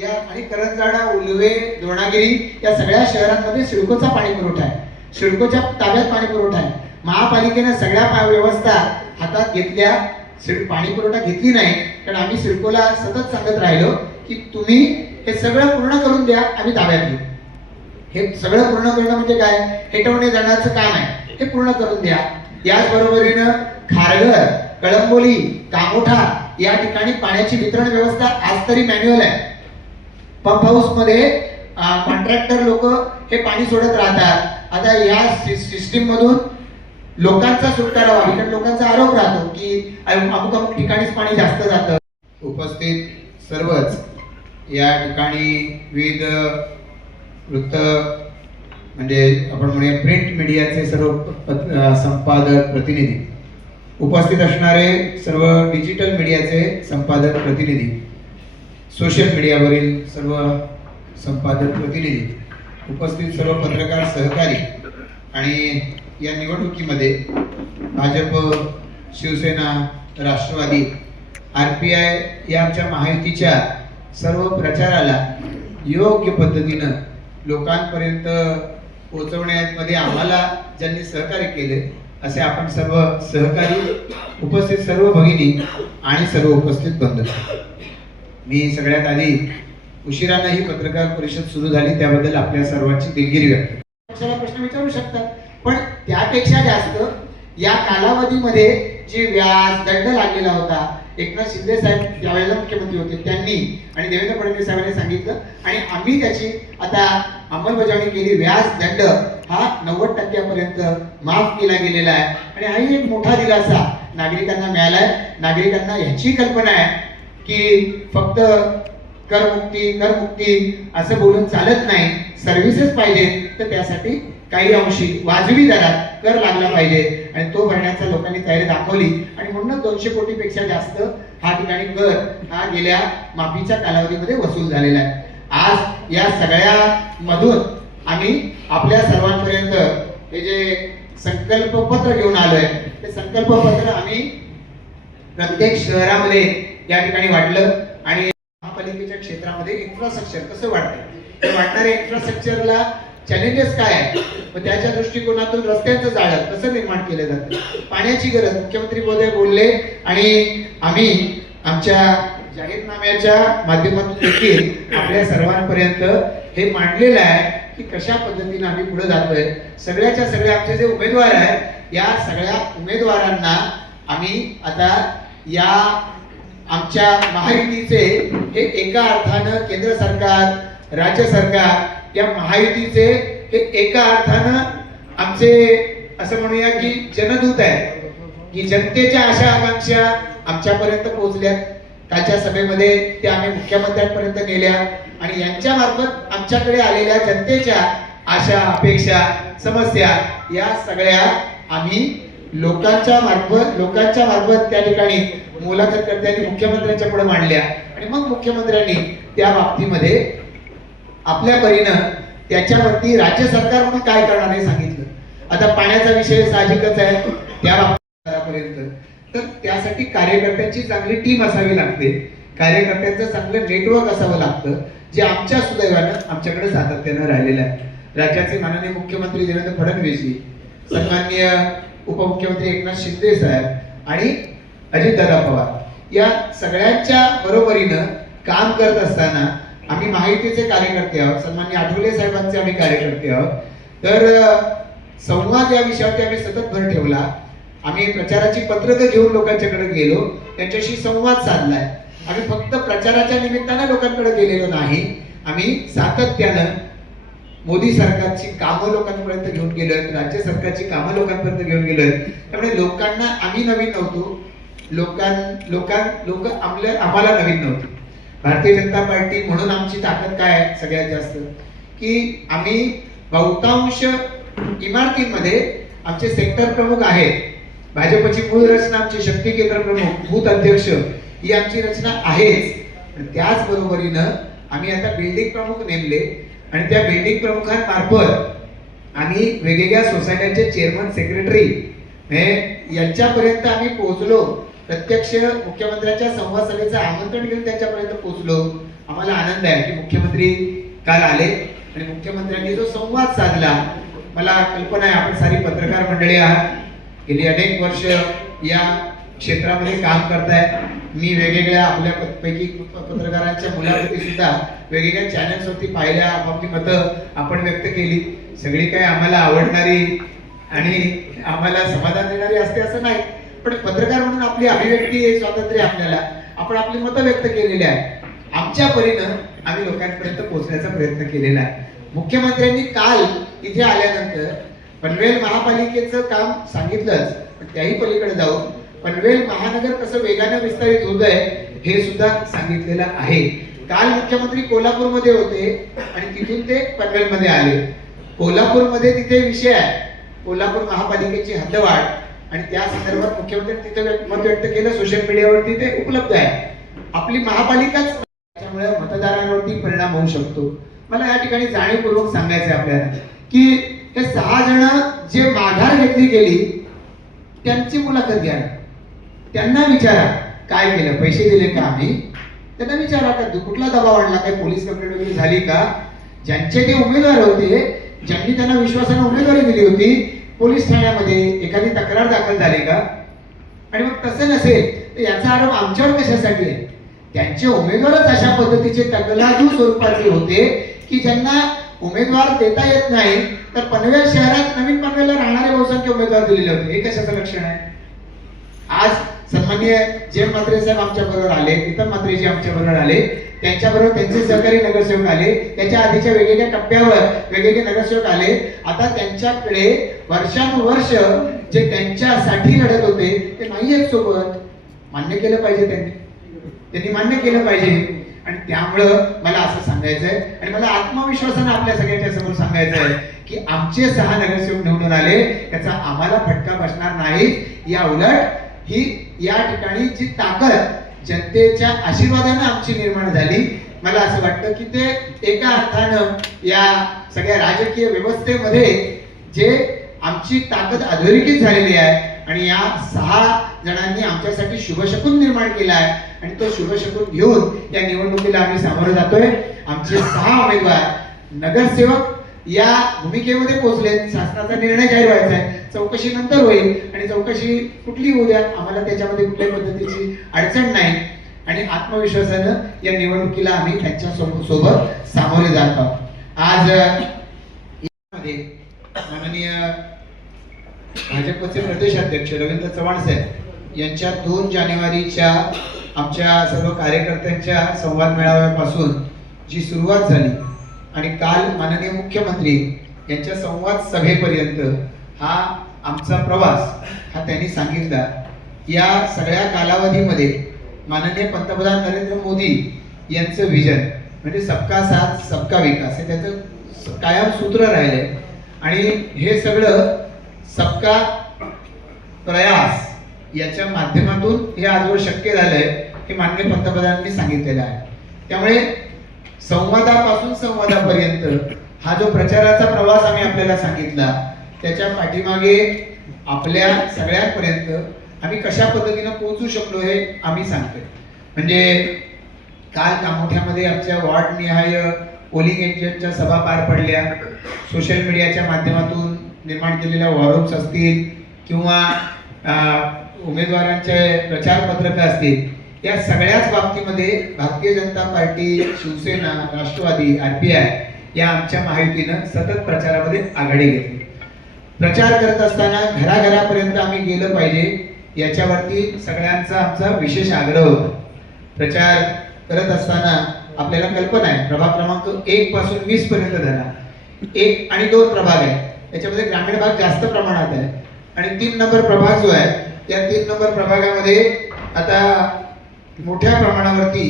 या आणि करंजाडा, उलवे, द्रोणागिरी या सगळ्या शहरांमध्ये सिडकोचा पाणी पुरवठा आहे. सिडकोच्या ताब्यात पाणी पुरवठा आहे. महापालिकेने सगळ्या व्यवस्था हातात घेतल्या, पाणी पुरवठा घेतली नाही. कारण आम्ही सिडकोला सतत सांगत राहिलो की तुम्ही हे सगळं पूर्ण करून द्या, आम्ही ताब्यात घेऊ. हे सगळं पूर्ण करणं म्हणजे काय, हेटवणे जाण्याचं काम आहे, हे पूर्ण करून द्या. याचबरोबरीनं खारघर, कळंबोली, कामोठा या ठिकाणी पाण्याची वितरण व्यवस्था आज तरी मॅन्युअल आहे. पंप हाऊस मध्ये कॉन्ट्रॅक्टर लोक हे पाणी सोडत राहतात. आता या सिस्टीम मधून लोकांचा सुटका व्हावी, कारण लोकांचा आरोप राहतो की अमुक अमुक ठिकाणीच पाणी जास्त जातं. उपस्थित सर्वच या ठिकाणी विविध वृत्त म्हणजे आपण म्हणूया प्रिंट मीडियाचे सर्व संपादक प्रतिनिधी, उपस्थित असणारे सर्व डिजिटल मीडियाचे संपादक प्रतिनिधी, सोशल मीडियावरील सर्व संपादक प्रतिनिधी, उपस्थित सर्व पत्रकार सहकारी आणि या निवडणुकीमध्ये भाजप, शिवसेना, राष्ट्रवादी, RPI या आमच्या महायुतीच्या सर्व प्रचाराला योग्य पद्धतीनं लोकांपर्यंत पोहोचवण्यामध्ये आम्हाला ज्यांनी सहकार्य केले असे आपण सर्व सहकारी, उपस्थित सर्व भगिनी आणि सर्व उपस्थित बंधू, मी सगळ्यात आधी उशिरानं ही पत्रकार परिषद सुरू झाली त्याबद्दल आपल्या सर्वांची दिलगिरी व्यक्त करतो. प्रश्न विचारू शकतात, पण त्यापेक्षा जास्त या कालावधीमध्ये जे व्याज दंड लागलेला होता, एकनाथ शिंदे साहेब त्यावेळेला मुख्यमंत्री होते, त्यांनी आणि देवेंद्र फडणवीस साहेबांनी सांगितलं आणि आम्ही त्याची आता अंमलबजावणी केली. व्याज दंड हा 90% माफ केला गेलेला आहे आणि हाही एक मोठा दिलासा नागरिकांना मिळाला आहे. नागरिकांना ह्याची कल्पना आहे की फक्त करमुक्ती असं बोलून चालत नाही, सर्व्हिसेस पाहिजे, तर त्यासाठी काही अंशी वाजवी दरात कर लागला पाहिजे आणि तो भरण्याचा लोकांनी तयारी दाखवली आणि म्हणून 200 कोटीपेक्षा जास्त हा ठिकाणी कर हा गेल्या माफीच्या कालावधीमध्ये वसूल झालेला आहे. आज या सगळ्या मधून आम्ही आपल्या सर्वांपर्यंत हे जे संकल्प पत्र घेऊन आलोय, ते संकल्प पत्र आम्ही प्रत्येक शहरामध्ये या ठिकाणी वाटलं आणि महापालिकेच्या क्षेत्रामध्ये इन्फ्रास्ट्रक्चर कसं वाढतंय, ते वाढणाऱ्या इन्फ्रास्ट्रक्चरला चॅलेंजेस काय आहे, मग त्याच्या दृष्टिकोनातून रस्त्यांचं जाळं कसं निर्माण केलं जातं, पाण्याची गरज मुख्यमंत्री महोदय बोलले आणि आम्ही आमच्या जाहीरनाम्याच्या माध्यमातून देखील आपल्या सर्वांपर्यंत हे मांडलेलं आहे की कशा पद्धतीने आम्ही पुढे जातोय. सगळ्याच्या सगळ्या आमचे जे उमेदवार आहेत या सगळ्या उमेदवारांना आम्ही आता या आमच्या महायुतीचे हे एका अर्थानं केंद्र सरकार, राज्य सरकार या महायुतीचे हे एका अर्थानं आमचे असं म्हणूया की जनदूत आहे की जनतेच्या आशा आकांक्षा आमच्यापर्यंत पोहोचल्या. त्याच्या सभेमध्ये ते आम्ही मुख्यमंत्र्यांपर्यंत नेल्या आणि यांच्या मार्फत आमच्याकडे आलेल्या जनतेच्या आशा, अपेक्षा, समस्या या सगळ्या आम्ही लोकांच्या मार्फत त्या ठिकाणी मुलाखतकर्त्यांनी मुख्यमंत्र्यांच्या पुढे मांडल्या आणि मग मुख्यमंत्र्यांनी त्या बाबतीमध्ये आपल्या परीनं त्याच्यावरती राज्य सरकार म्हणून काय करणार हे सांगितलं. आता पाण्याचा विषय साहजिकच आहे त्या बाबतीपर्यंत, तर त्यासाठी कार्यकर्त्यांची चांगली टीम असावी लागते, कार्यकर्त्यांचं चांगलं नेटवर्क असावं लागतं, जे आमच्या सुदैवानं आमच्याकडे सातत्यानं राहिलेलं आहे. राज्याचे माननीय मुख्यमंत्री देवेंद्र फडणवीसजी, सन्माननीय उपमुख्यमंत्री एकनाथ शिंदे साहेब आणि अजितदादा पवार या सगळ्यांच्या बरोबरीनं काम करत असताना आम्ही महायुतीचे कार्यकर्ते आहोत, सन्माननीय आठवले साहेबांचे आम्ही कार्यकर्ते आहोत. तर संवाद या विषयावरती आम्ही सतत भर ठेवला. आम्ही प्रचाराची पत्रकं घेऊन लोकांच्याकडे गेलो, त्यांच्याशी संवाद साधलाय. आम्ही फक्त प्रचाराच्या निमित्तानं लोकांकडे गेलेलो नाही, आम्ही सातत्यानं मोदी सरकारची कामं लोकांपर्यंत घेऊन गेलोय, राज्य सरकारची कामं लोकांपर्यंत घेऊन गेलोय. त्यामुळे लोकांना आम्ही नवीन नव्हतो, लोक आम्हाला नवीन नव्हते. भारतीय जनता पार्टी म्हणून आमची ताकद काय आहे सगळ्यात जास्त की आम्ही बहुतांश इमारतींमध्ये आमचे सेक्टर प्रमुख आहेत. भाजपची मूळ रचना आमची शक्ती केंद्र प्रमुख, बूथ अध्यक्ष ही आमची रचना आहेच. त्याच बरोबरीनं आम्ही आता बिल्डिंग प्रमुख नेमले आणि त्या बिल्डिंग प्रमुखांमार्फत आम्ही वेगवेगळ्या सोसायट्यांचे चेअरमन, सेक्रेटरी यांच्यापर्यंत आम्ही पोहोचलो. प्रत्यक्ष मुख्यमंत्र्यांच्या संवाद सभेचं आमंत्रण घेऊन त्यांच्यापर्यंत पोहोचलो. आम्हाला आनंद आहे की मुख्यमंत्री काल आले आणि मुख्यमंत्र्यांनी जो संवाद साधला, मला कल्पना आहे आपण सारी पत्रकार मंडळी आहात, गेली अनेक वर्ष या क्षेत्रामध्ये काम करताय. मी वेगवेगळ्या आपल्या पैकी पत्रकारांच्या मुलाखती सुद्धा वेगवेगळ्या चॅनल्सवरती पाहिल्या, आपली मतं आपण व्यक्त केली. सगळी काही आम्हाला आवडणारी आणि आम्हाला समाधान देणारी असते असं नाही, पण पत्रकार म्हणून आपली अभिव्यक्ती स्वातंत्र्य आपल्याला, आपण आपली मतं व्यक्त केलेली आहे. आमच्या परीनं आम्ही लोकांपर्यंत पोहोचण्याचा प्रयत्न केलेला आहे. मुख्यमंत्र्यांनी काल इथे आल्यानंतर पनवेल महापालिकेचं काम सांगितलंच, पण त्याही पलीकडे जाऊन पनवेल महानगर कसं वेगाने विस्तारित होत आहे हे सुद्धा सांगितलेलं आहे. काल मुख्यमंत्री कोल्हापूरमध्ये होते आणि तिथून ते पनवेलमध्ये आले. कोल्हापूरमध्ये तिथे विषय आहे कोल्हापूर महापालिकेची हद्दवाढ, आणि त्या संदर्भात मुख्यमंत्र्यांनी तिथे मत व्यक्त केलं. सोशल मीडियावरती ते उपलब्ध आहे. आपली महापालिकाच त्यामुळे मतदारांवरती परिणाम होऊ शकतो. मला या ठिकाणी जाणीवपूर्वक सांगायचं आहे आपल्याला की हे 6 जण जे माघार घेतली गेली त्यांची मुलाखत घ्या, त्यांना विचारा काय केलं, पैसे दिले का आम्ही, त्यांना विचारा का कुठला दबाव आणला, काही पोलीस कंप्लेंट वगैरे झाली का, ज्यांचे ते उमेदवार होते, ज्यांनी त्यांना विश्वासाने उमेदवारी दिली होती, पोलीस ठाण्यामध्ये एखादी तक्रार दाखल झाली का. आणि मग तसं नसेल तर याचा आरोप आमच्यावर कशासाठी आहे. त्यांचे उमेदवारच अशा पद्धतीचे तकलादू स्वरूपाचे होते की ज्यांना उमेदवार देता येत नाही, तर पनवेल शहरात नवीन पनवेलला राहणारे बहुसंख्य उमेदवार दिलेले होते. हे कशाचं लक्षण आहे. आज सन्माननीय जयंत म्हात्रे साहेब आमच्या बरोबर आले, प्रीतम म्हात्रेजी आमच्या बरोबर आले, त्यांच्याबरोबर त्यांचे सहकारी नगरसेवक आले, त्याच्या आधीच्या वेगवेगळ्या टप्प्यावर वेगवेगळे नगरसेवक आले. आता त्यांच्याकडे वर्षानुवर्ष जे त्यांच्यासाठी लढत होते ते नाहीयेत सोबत. मान्य केलं पाहिजे, त्यांनी मान्य केलं पाहिजे. आणि त्यामुळं मला असं सांगायचंय आणि मला आत्मविश्वासाने आपल्या सगळ्यांच्या समोर सांगायचं आहे की आमचे 6 नगरसेवक निवडून आले त्याचा आम्हाला फटका बसणार नाही. या उलट ही या ठिकाणी जी ताकद जनतेच्या आशीर्वादाने आमची निर्माण झाली, मला असं वाटतं की ते एका अर्थानं या सगळ्या राजकीय व्यवस्थेमध्ये जे आमची ताकद अधोरेखित झालेली आहे आणि या 6 जणांनी आमच्यासाठी शुभशकुन निर्माण केला आहे आणि तो शुभशकुन घेऊन या निवडणुकीला आम्ही सामोरं जातोय. आमचे 6 उमेदवार नगरसेवक या भूमिकेमध्ये पोहोचले. शासनाचा निर्णय जाहीर व्हायचा आहे, चौकशी नंतर होईल आणि चौकशी कुठली होऊ द्या, आम्हाला त्याच्यामध्ये कुठल्याही पद्धतीची अडचण नाही. आणि आत्मविश्वासानं या निवडणुकीला आम्ही त्यांच्या सोबत सामोरे जात आहोत. आज यामध्ये माननीय भाजपचे प्रदेश अध्यक्ष रवींद्र चव्हाण साहेब यांच्या 2 जानेवारीच्या आमच्या सर्व कार्यकर्त्यांच्या संवाद मेळाव्यापासून जी सुरुवात झाली आणि काल माननीय मुख्यमंत्री यांच्या संवाद सभेपर्यंत हा आमचा प्रवास हा त्यांनी सांगितला. या सगळ्या कालावधीमध्ये माननीय पंतप्रधान नरेंद्र मोदी यांचं विजन म्हणजे सबका साथ सबका विकास हे त्याचं कायम सूत्र राहिले आणि हे सगळं सबका प्रयास याच्या माध्यमातून हे आजवर शक्य झालंय हे माननीय पंतप्रधानांनी सांगितलेलं आहे. त्यामुळे संवादापासून संवादापर्यंत हा जो प्रचाराचा प्रवास आम्ही आपल्याला सांगितला त्याच्या पाठीमागे आपल्या सगळ्यांपर्यंत आम्ही कशा पद्धतीने पोहोचू शकलो हे आम्ही सांगतोय. म्हणजे काल कामोठ्यामध्ये आमच्या वॉर्ड निहाय पोलिंग एजंटच्या सभा पार पडल्या. सोशल मीडियाच्या माध्यमातून निर्माण केलेल्या वॉरूम्स असतील किंवा उमेदवारांचे प्रचार पत्रक असतील, या सगळ्याच बाबतीमध्ये भारतीय जनता पार्टी, शिवसेना, राष्ट्रवादी, RPI या आमच्या महायुतीनं सतत प्रचारामध्ये आघाडी घेतली. प्रचार करत असताना घराघरापर्यंत आम्ही गेलं पाहिजे याच्यावरती सगळ्यांचा आमचा विशेष आग्रह होता. प्रचार करत असताना आपल्याला कल्पना आहे प्रभाग क्रमांक 1 पासून 20 पर्यंत झाला. 1 आणि 2 प्रभाग आहे, त्याच्यामध्ये ग्रामीण भाग जास्त प्रमाणात आहे आणि 3 नंबर प्रभाग जो आहे त्या 3 नंबर प्रभागामध्ये आता मोठ्या प्रमाणावरती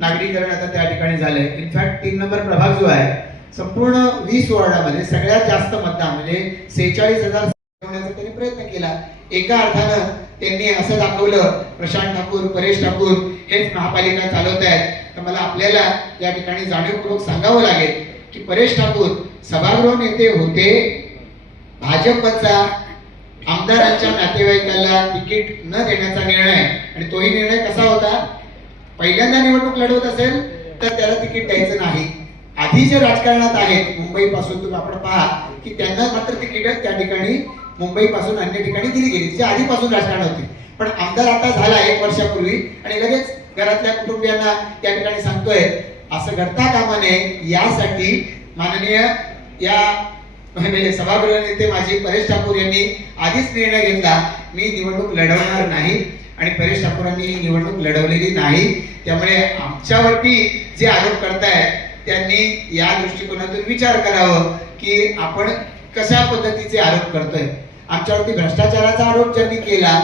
नागरीकरण आता त्या ठिकाणी झालंय. इनफॅक्ट 3 नंबर प्रभाग जो आहे संपूर्ण 20 वॉर्डामध्ये सगळ्यात जास्त मतदान म्हणजे 46,000 होण्याचा त्यांनी प्रयत्न केला. एका अर्थानं त्यांनी असं दाखवलं प्रशांत ठाकूर, परेश ठाकूर हेच महापालिका चालवत आहेत. तर मला आपल्याला या ठिकाणी जाणीवपूर्वक सांगावं लागेल की परेश ठाकूर सभागृह नेते होते. भाजपचा आमदारांच्या नातेवाईकाला तिकीट न देण्याचा निर्णय आणि तोही निर्णय कसा होता, पहिल्यांदा निवडणूक लढवत असेल तर त्याला तिकीट द्यायचं नाही. आधी जे राजकारणात आहेत मुंबई पासून तुम्ही आपण पहा की त्यांना मात्र तिकीट त्या ठिकाणी मुंबई पासून अन्य ठिकाणी दिली गेली, जे आधीपासून राजकारण होते. पण आमदार आता झाला 1 वर्षापूर्वी आणि लगेच घरातल्या कुटुंबियांना त्या ठिकाणी सांगतोय, असं घडता कामा नये. यासाठी माननीय या म्हणजे सभागृह नेते माजी परेश ठाकूर यांनी आधीच निर्णय घेतला, मी निवडणूक लढवणार नाही आणि परेश ठाकूरांनी ही निवडणूक लढवलेली नाही. त्यामुळे आमच्यावरती जे आरोप करतायत त्यांनी या दृष्टिकोनातून विचार करावं की आपण कशा पद्धतीचे आरोप करतोय. आमच्यावरती भ्रष्टाचाराचा आरोप ज्यांनी केला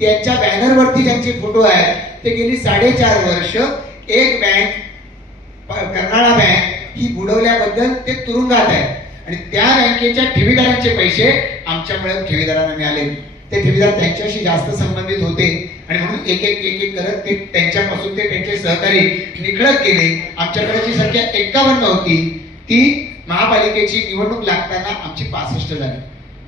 त्यांच्या बॅनरवरती ज्यांचे फोटो आहेत ते गेली 4.5 वर्ष एक बँक कर्नाळा बँक ही बुडवल्याबद्दल ते तुरुंगात आहे आणि त्या बँकेच्या ठेवीदारांचे पैसे आमच्यामुळे ठेवीदारांना मिळाले. ते ठेवीदार त्यांच्याशी जास्त संबंधित होते आणि म्हणून एक एक करत ते त्यांच्यापासून ते त्यांचे सहकारी निखळत गेले. आमच्याकडे जी संख्या 51 होती ती महापालिकेची निवडणूक लागताना आमची 65 झाली.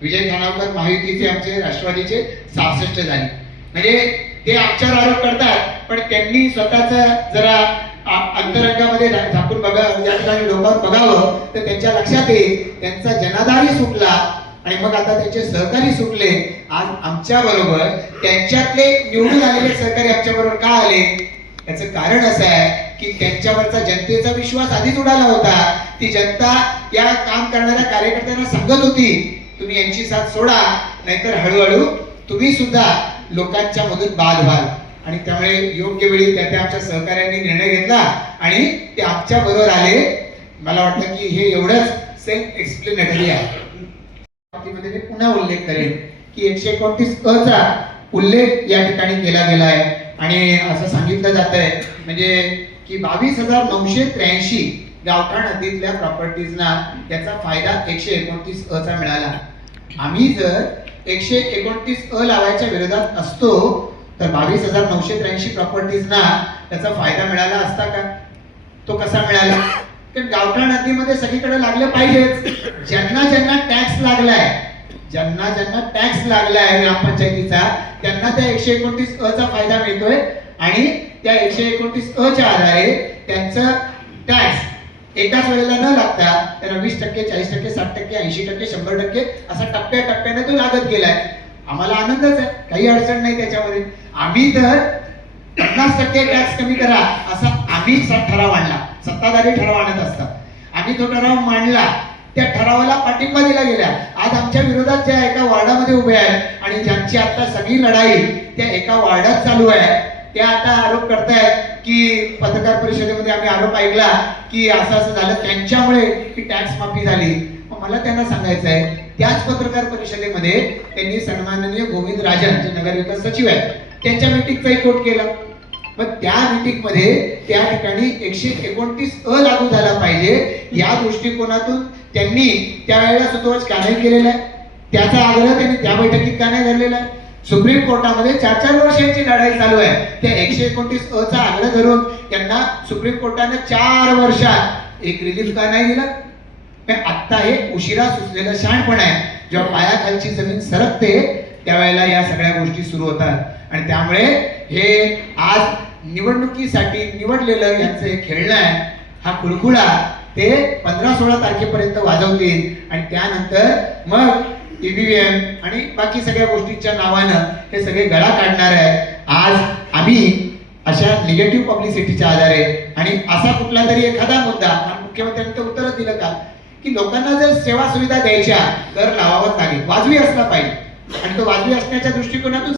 विजय खानावकर महायुतीचे आमचे राष्ट्रवादीचे 66 झाले. म्हणजे ते आमच्यावर आरोप करतात पण त्यांनी स्वतःचा जरा अंतरंगामध्ये झाकून बघा, त्या ठिकाणी डोक्यावर बघावं तर त्यांच्या लक्षात येईल त्यांचा जनाधारही सुटला आणि मग आता त्यांचे सहकारी सुटले. आज आमच्या बरोबर त्यांच्यातले निवडून आलेले सहकारी आमच्या बरोबर का आले याचं कारण असं आहे की त्यांच्यावरचा जनतेचा विश्वास आधीच उडाला होता. ती जनता या काम करणाऱ्या कार्यकर्त्यांना सांगत होती तुम्ही यांची साथ सोडा नाहीतर हळूहळू तुम्ही सुद्धा लोकांच्या मधून बाद व्हाल. आणि त्यामुळे योग्य वेळी त्या आमच्या सहकार्यांनी निर्णय घेतला आणि ते आमच्या बरोबर आले. मला वाटतं की हे एवढंच सेल्फ एक्सप्लेनेटरी आहे. बाबतीमध्ये मी पुन्हा उल्लेख करेन की 129 अ चा उल्लेख या ठिकाणी केला गेला आहे आणि असं सांगितलं जात आहे म्हणजे की 22,983 गावठाण हद्दीतल्या प्रॉपर्टीजना याचा फायदा 129 अ चा मिळाला. आम्ही जर 129 अ लावायच्या विरोधात असतो तर 22,983 प्रॉपर्टीजना त्याचा फायदा मिळाला असता का? तो कसा मिळाला? कारण गावठाण हद्दीमध्ये सगळीकडे लागलं पाहिजेच. ज्यांना ज्यांना टॅक्स लागलाय ग्रामपंचायतीचा त्यांना त्या 129 अ चा फायदा मिळतोय आणि त्या 129 अ च्या आधारे त्यांचं टॅक्स एकाच वेळेला न लागता त्यांना 20%, 40%, 60%, 80%, 100% असा टप्प्याटप्प्याने तो लागत गेलाय. आम्हाला आनंदच आहे, काही अडचण नाही त्याच्यामध्ये. आम्ही तर 50% टॅक्स कमी करा असा आम्ही ठराव आणला. सत्ताधारी ठराव आणत असतात. आम्ही तो ठराव मांडला, त्या ठरावाला पाठिंबा दिला गेला. आज आमच्या विरोधात ज्या एका वार्डामध्ये उभे आहेत आणि ज्यांची आता सगळी लढाई त्या एका वार्डात चालू आहे त्या आता आरोप करतायत की पत्रकार परिषदेमध्ये आम्ही आरोप ऐकला की असं असं झालं त्यांच्यामुळे ही टॅक्स माफी झाली. मला त्यांना सांगायचं आहे त्याच पत्रकार परिषदेमध्ये त्यांनी सन्माननीय गोविंद राजन जे नगरविकास सचिव आहेत त्यांच्या मीटिंगचाही कोट केला. मग त्या मीटिंग मध्ये त्या ठिकाणी 129 अ लागू झाला पाहिजे या दृष्टिकोनातून त्यांनी त्यावेळेला सुतोवाच का नाही केलेला आहे? त्याचा आग्रह त्यांनी त्या बैठकीत का नाही धरलेला आहे? सुप्रीम कोर्टामध्ये 4-4 वर्षांची लढाई चालू आहे. त्या 129 अ चा आग्रह धरून त्यांना सुप्रीम कोर्टाने 4 वर्षात एक रिलीफ का नाही दिला? आता हे उशिरा सुचलेलं शहाणपण आहे. जेव्हा पायाखालची जमीन सरकते त्यावेळेला या सगळ्या गोष्टी सुरू होतात आणि त्यामुळे हे आज निवडणुकीसाठी निवडलेलं यांचं हे खेळणं आहे. हा खुळखुळा ते 15-16 तारखेपर्यंत वाजवतील आणि त्यानंतर मग ईव्हीएम आणि बाकी सगळ्या गोष्टींच्या नावानं हे सगळे गळा काढणार आहे. आज आम्ही अशा निगेटिव्ह पब्लिसिटीच्या आधारे आणि असा कुठला तरी एखादा मुद्दा मुख्यमंत्र्यांनी तर उत्तरच दिलं का की लोकांना जर सेवा सुविधा द्यायच्या तर लावावाच लागेल, वाजवी असला पाहिजे आणि तो वाजवी असण्याच्या दृष्टिकोनातून